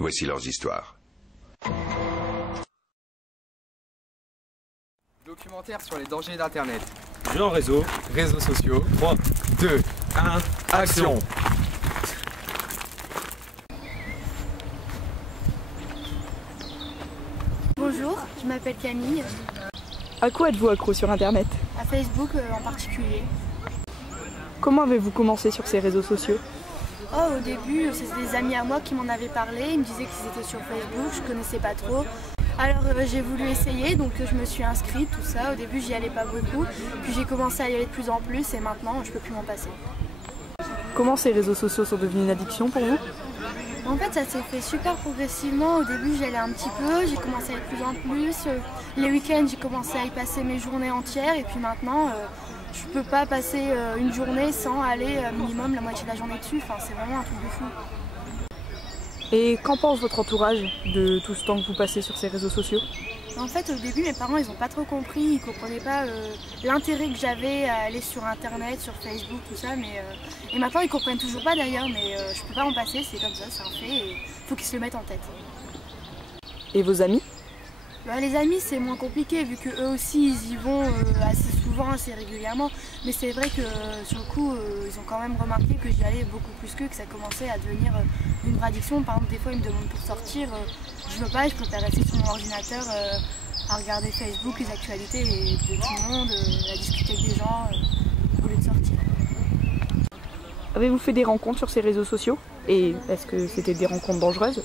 Voici leurs histoires. Documentaire sur les dangers d'Internet. Jeux en réseau. Réseaux sociaux. 3, 2, 1, action. Bonjour, je m'appelle Camille, À quoi êtes-vous accro sur Internet? à Facebook en particulier. Comment avez-vous commencé sur ces réseaux sociaux? Oh, au début, c'était des amis à moi qui m'en avaient parlé, ils me disaient qu'ils étaient sur Facebook, je connaissais pas trop. Alors j'ai voulu essayer, donc je me suis inscrite, tout ça. Au début, j'y allais pas beaucoup, puis j'ai commencé à y aller de plus en plus et maintenant, je peux plus m'en passer. Comment ces réseaux sociaux sont devenus une addiction pour vous? En fait, ça s'est fait super progressivement. Au début, j'y allais un petit peu, j'ai commencé à y aller de plus en plus. Les week-ends, j'ai commencé à y passer mes journées entières et puis maintenant, je peux pas passer une journée sans aller minimum la moitié de la journée dessus. Enfin, c'est vraiment un truc de fou. Et qu'en pense votre entourage de tout ce temps que vous passez sur ces réseaux sociaux? En fait, au début, mes parents, ils ont pas trop compris, ils comprenaient pas l'intérêt que j'avais à aller sur Internet, sur Facebook, tout ça. Et maintenant, ils comprennent toujours pas d'ailleurs, mais je peux pas m'en passer, c'est comme ça, c'est un fait, et faut qu'ils se le mettent en tête. Et vos amis? Les amis, c'est moins compliqué, vu qu'eux aussi, ils y vont assez souvent, assez régulièrement. Mais c'est vrai que sur le coup, ils ont quand même remarqué que j'y allais beaucoup plus qu'eux, que ça commençait à devenir une vraie addiction. Par exemple, des fois, ils me demandent pour sortir, je veux pas, je préfère rester sur mon ordinateur à regarder Facebook, les actualités de tout le monde, à discuter avec des gens, au lieu de sortir. Avez-vous fait des rencontres sur ces réseaux sociaux? Et est-ce que c'était des rencontres dangereuses?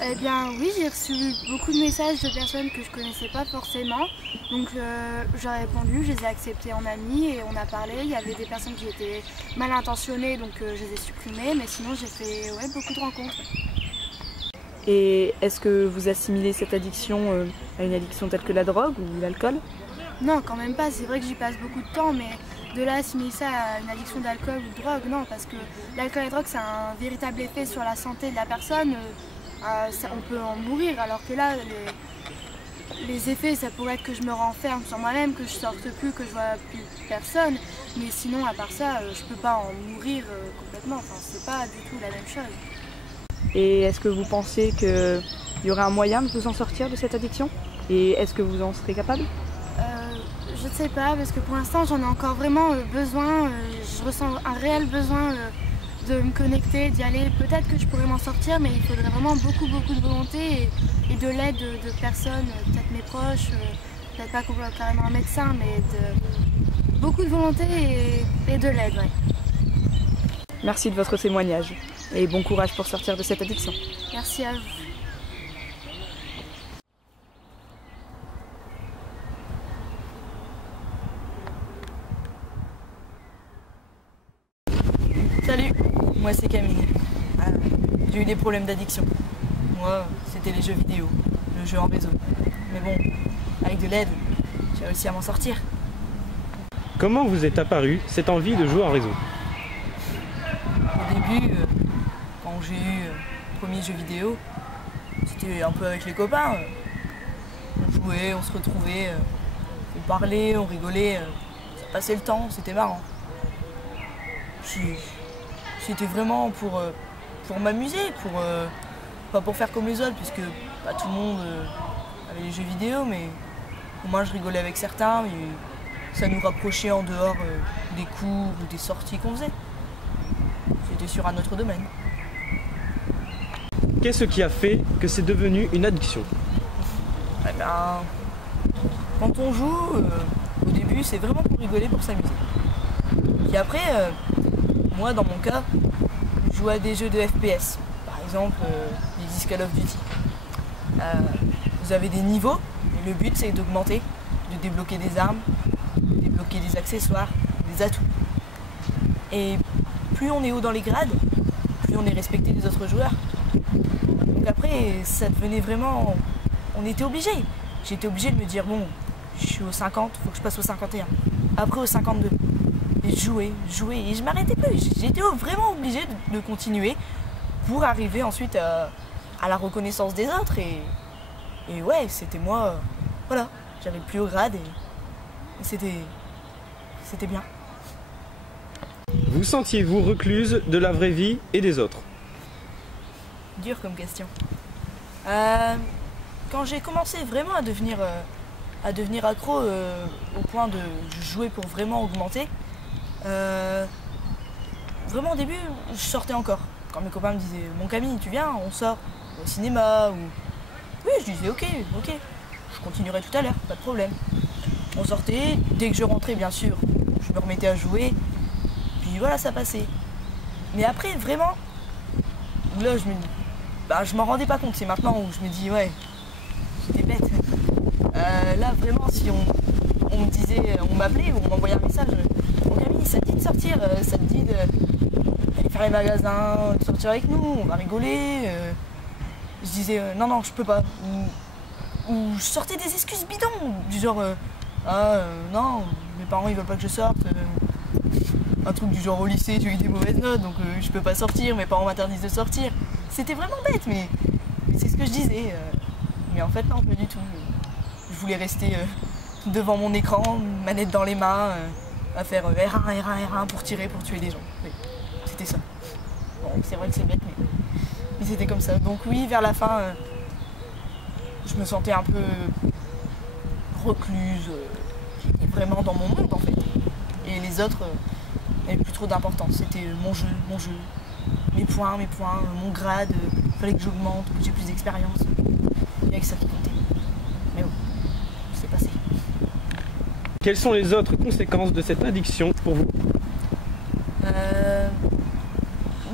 Eh bien oui, j'ai reçu beaucoup de messages de personnes que je connaissais pas forcément. Donc j'ai répondu, je les ai acceptés en amis et on a parlé. Il y avait des personnes qui étaient mal intentionnées, donc je les ai supprimées. Mais sinon j'ai fait beaucoup de rencontres. Et est-ce que vous assimilez cette addiction à une addiction telle que la drogue ou l'alcool? Non, quand même pas. C'est vrai que j'y passe beaucoup de temps, mais de là assimiler ça à une addiction d'alcool ou de drogue, non. Parce que l'alcool et la drogue, ça a un véritable effet sur la santé de la personne. On peut en mourir, alors que là, les effets, ça pourrait être que je me renferme sur moi-même, que je sorte plus, que je vois plus personne. Mais sinon, à part ça, je peux pas en mourir complètement. Enfin, c'est pas du tout la même chose. Et est-ce que vous pensez qu'il y aurait un moyen de vous en sortir de cette addiction? Et est-ce que vous en serez capable? Je ne sais pas, parce que pour l'instant, j'en ai encore vraiment besoin. Je ressens un réel besoin de me connecter, d'y aller. Peut-être que je pourrais m'en sortir, mais il faudrait vraiment beaucoup de volonté et de l'aide de personnes, peut-être mes proches, peut-être pas carrément un médecin, mais beaucoup de volonté et de l'aide. Ouais. Merci de votre témoignage et bon courage pour sortir de cette addiction. Merci à vous. Salut, moi c'est Camille. J'ai eu des problèmes d'addiction. Moi, c'était les jeux vidéo, le jeu en réseau. Mais bon, avec de l'aide, j'ai réussi à m'en sortir. Comment vous est apparue cette envie de jouer en réseau? Au début, quand j'ai eu le premier jeu vidéo, c'était un peu avec les copains. On jouait, on se retrouvait, on parlait, on rigolait, ça passait le temps, c'était marrant. C'était vraiment pour m'amuser, pas pour faire comme les autres, puisque pas tout le monde avait les jeux vidéo, mais au moins je rigolais avec certains, et ça nous rapprochait en dehors des cours ou des sorties qu'on faisait. C'était sur un autre domaine. Qu'est-ce qui a fait que c'est devenu une addiction? Eh bien, quand on joue, au début, c'est vraiment pour rigoler, pour s'amuser. Puis après, moi, dans mon cas, je joue à des jeux de FPS. Par exemple, les Call of Duty. Vous avez des niveaux, et le but, c'est d'augmenter, de débloquer des armes, de débloquer des accessoires, des atouts. Et plus on est haut dans les grades, plus on est respecté des autres joueurs. Donc après, ça devenait vraiment... On était obligé. J'étais obligé de me dire, bon, je suis au 50, il faut que je passe au 51. Après au 52. Et jouer, et je m'arrêtais plus. J'étais vraiment obligée de continuer pour arriver ensuite à la reconnaissance des autres. Et ouais, c'était moi, voilà, j'avais le plus haut grade et c'était bien. Vous sentiez-vous recluse de la vraie vie et des autres? Dur comme question. Quand j'ai commencé vraiment à devenir accro au point de jouer pour vraiment augmenter, vraiment au début, je sortais encore. Quand mes copains me disaient « Mon Camille, tu viens, on sort au cinéma » ou... Oui, je disais « Ok, je continuerai tout à l'heure, pas de problème ». On sortait, dès que je rentrais, bien sûr, je me remettais à jouer, puis voilà, ça passait. Mais après, vraiment, là, je m'en rendais pas compte, c'est maintenant où je me dis « Ouais, j'étais bête ». Là, vraiment, si on me disait, on m'appelait ou on m'envoyait un message « Mon Camille, ça te dit de sortir, ça te dit d'aller faire les magasins, de sortir avec nous, on va rigoler ». Je disais « Non, je peux pas ». Ou je sortais des excuses bidons, du genre non, mes parents ils veulent pas que je sorte. Un truc du genre au lycée, j'ai eu des mauvaises notes, donc je peux pas sortir, mes parents m'interdisent de sortir. C'était vraiment bête, mais c'est ce que je disais. Mais en fait, non, pas du tout. Je voulais rester devant mon écran, manette dans les mains, à faire R1 pour tirer, pour tuer des gens. Oui, c'était ça. Bon, c'est vrai que c'est bête, mais c'était comme ça. Donc oui, vers la fin, je me sentais un peu recluse, j'étais vraiment dans mon monde en fait. Et les autres n'avaient plus trop d'importance. C'était mon jeu, mes points, mon grade, fallait que j'augmente, que j'ai plus d'expérience. Il y a que ça qui comptait. Mais bon, c'est passé. Quelles sont les autres conséquences de cette addiction pour vous?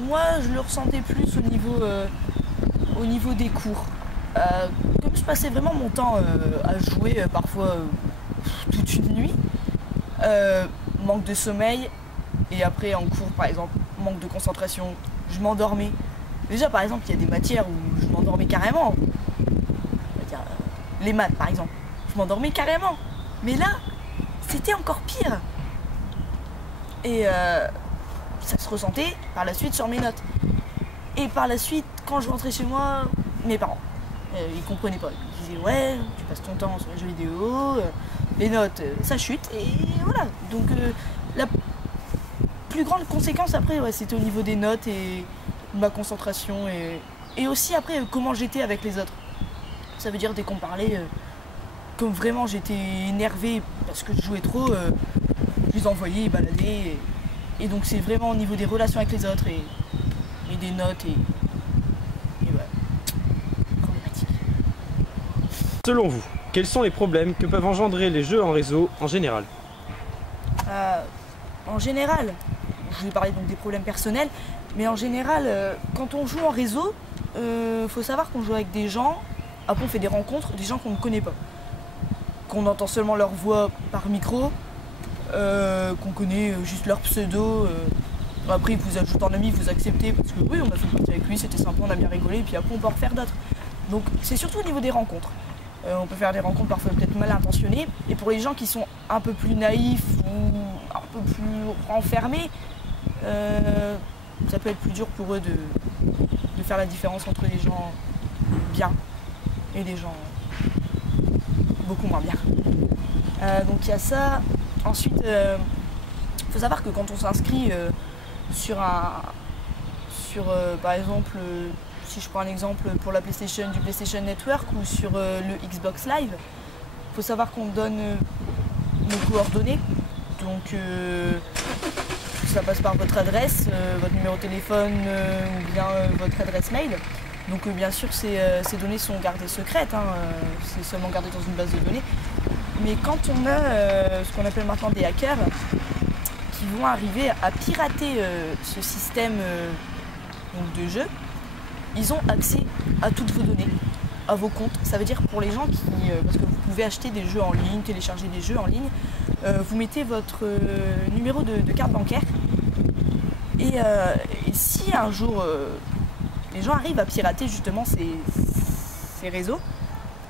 Moi, je le ressentais plus au niveau des cours. Comme je passais vraiment mon temps à jouer parfois toute une nuit, manque de sommeil, et après en cours par exemple, manque de concentration, je m'endormais. Déjà par exemple, il y a des matières où je m'endormais carrément. Les maths par exemple, je m'endormais carrément. Mais là, c'était encore pire. Et ça se ressentait par la suite sur mes notes. Et par la suite, quand je rentrais chez moi, mes parents. Ils comprenaient pas. Ils disaient ouais, tu passes ton temps sur les jeux vidéo, les notes, ça chute, et voilà. Donc la plus grande conséquence après, ouais, c'était au niveau des notes et de ma concentration, et aussi après comment j'étais avec les autres. Ça veut dire dès qu'on parlait, comme vraiment j'étais énervée parce que je jouais trop, je les envoyais balader, et donc c'est vraiment au niveau des relations avec les autres et des notes et ouais. Selon vous, quels sont les problèmes que peuvent engendrer les jeux en réseau en général? En général, je vais parler donc des problèmes personnels, mais en général, quand on joue en réseau, faut savoir qu'on joue avec des gens, après on fait des rencontres, des gens qu'on ne connaît pas, qu'on entend seulement leur voix par micro, qu'on connaît juste leur pseudo, après ils vous ajoutent en ami, vous acceptez, parce que oui, on a fait une partie avec lui, c'était sympa, on a bien rigolé, et puis après on peut en refaire d'autres. Donc c'est surtout au niveau des rencontres. On peut faire des rencontres parfois peut-être mal intentionnées, et pour les gens qui sont un peu plus naïfs ou un peu plus renfermés, ça peut être plus dur pour eux de faire la différence entre les gens bien et les gens beaucoup moins bien. Donc il y a ça. Ensuite, il faut savoir que quand on s'inscrit par exemple, si je prends un exemple pour la PlayStation, du PlayStation Network ou sur le Xbox Live, il faut savoir qu'on donne nos coordonnées. Donc ça passe par votre adresse, votre numéro de téléphone ou bien votre adresse mail. Donc bien sûr ces données sont gardées secrètes, c'est seulement gardé dans une base de données. Mais quand on a ce qu'on appelle maintenant des hackers qui vont arriver à pirater ce système de jeu, ils ont accès à toutes vos données, à vos comptes. Ça veut dire pour les gens parce que vous pouvez acheter des jeux en ligne, télécharger des jeux en ligne, vous mettez votre numéro de carte bancaire, et si un jour les gens arrivent à pirater justement ces réseaux,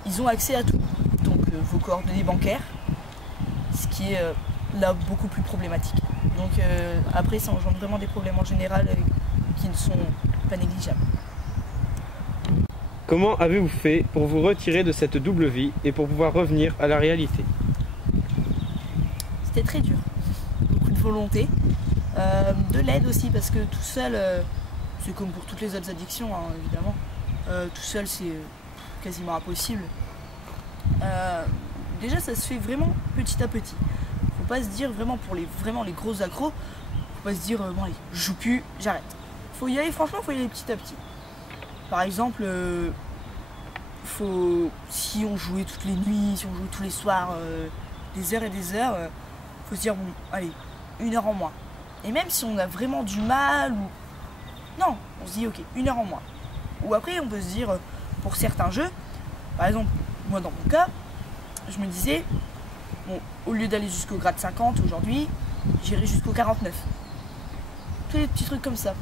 ils ont accès à tout. Donc vos coordonnées bancaires, ce qui est là beaucoup plus problématique. Donc après ça engendre vraiment des problèmes en général qui ne sont pas négligeables. Comment avez-vous fait pour vous retirer de cette double vie et pour pouvoir revenir à la réalité? C'était très dur, beaucoup de volonté, de l'aide aussi, parce que tout seul, c'est comme pour toutes les autres addictions évidemment, tout seul quasiment impossible. Déjà ça se fait vraiment petit à petit. Faut pas se dire vraiment pour vraiment les gros accros, faut pas se dire bon allez, je joue plus, j'arrête. Faut y aller, franchement faut y aller petit à petit. Par exemple, si on jouait toutes les nuits, si on jouait tous les soirs, des heures et des heures, faut se dire bon allez, 1 heure en moins. Et même si on a vraiment du mal ou... Non, on se dit ok, 1 heure en moins. Ou après on peut se dire, pour certains jeux, par exemple, moi dans mon cas, je me disais, bon, au lieu d'aller jusqu'au grade 50 aujourd'hui, j'irai jusqu'au 49. Tous les petits trucs comme ça.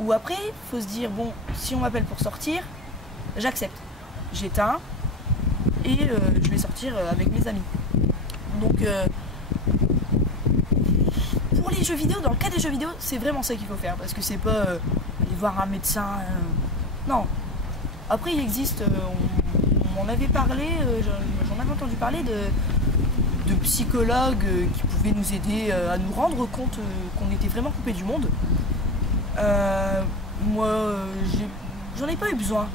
Ou après, faut se dire, bon, si on m'appelle pour sortir, j'accepte. J'éteins et je vais sortir avec mes amis. Donc, pour les jeux vidéo, dans le cas des jeux vidéo, c'est vraiment ça qu'il faut faire. Parce que c'est pas aller voir un médecin. Non. Après, il existe, on m'en avait parlé, j'en avais entendu parler de psychologues qui pouvaient nous aider à nous rendre compte qu'on était vraiment coupé du monde. Moi, j'en ai pas eu besoin.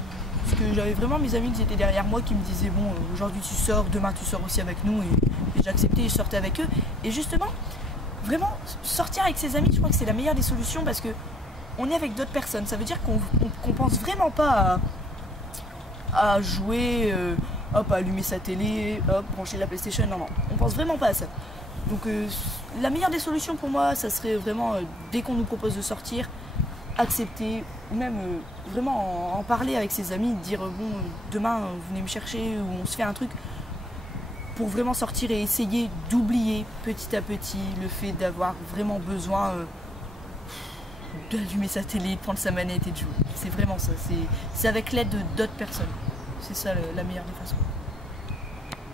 Parce que j'avais vraiment mes amis qui étaient derrière moi qui me disaient bon, aujourd'hui tu sors, demain tu sors aussi avec nous. Et j'ai accepté et je sortais avec eux. Et justement, vraiment, sortir avec ses amis, je crois que c'est la meilleure des solutions parce que on est avec d'autres personnes. Ça veut dire qu'on pense vraiment pas à jouer, hop, à allumer sa télé, hop, brancher la PlayStation. Non, non, on pense vraiment pas à ça. Donc la meilleure des solutions pour moi, ça serait vraiment, dès qu'on nous propose de sortir, accepter, ou même vraiment en parler avec ses amis, dire bon, demain vous venez me chercher ou on se fait un truc, pour vraiment sortir et essayer d'oublier petit à petit le fait d'avoir vraiment besoin d'allumer sa télé, de prendre sa manette et de jouer. C'est vraiment ça, c'est avec l'aide d'autres personnes. C'est ça la meilleure des façons.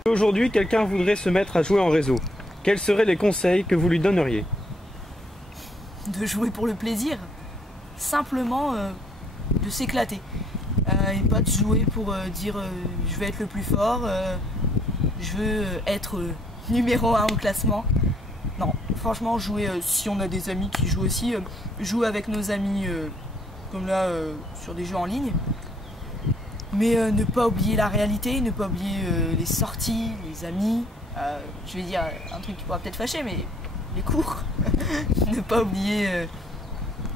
Aujourd'hui, quelqu'un voudrait se mettre à jouer en réseau. Quels seraient les conseils que vous lui donneriez? De jouer pour le plaisir. Simplement de s'éclater. Et pas de jouer pour dire je vais être le plus fort, je veux être numéro 1 au classement. Non, franchement, jouer, si on a des amis qui jouent aussi, jouer avec nos amis, comme là, sur des jeux en ligne. Mais ne pas oublier la réalité, ne pas oublier les sorties, les amis. Je vais dire un truc qui pourra peut-être fâcher, mais les cours. Ne pas oublier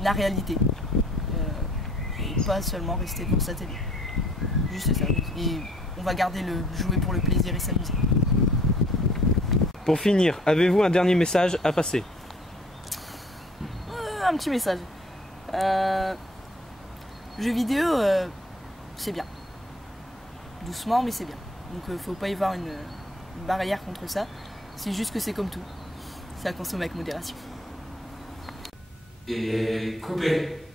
la réalité. Et pas seulement rester devant sa télé. Juste ça. Et on va garder le jouer pour le plaisir et s'amuser. Pour finir, avez-vous un dernier message à passer? Un petit message. Jeux vidéo, c'est bien. Doucement, mais c'est bien. Donc faut pas y voir une barrière contre ça. C'est juste que c'est comme tout. C'est à consommer avec modération. Et couper.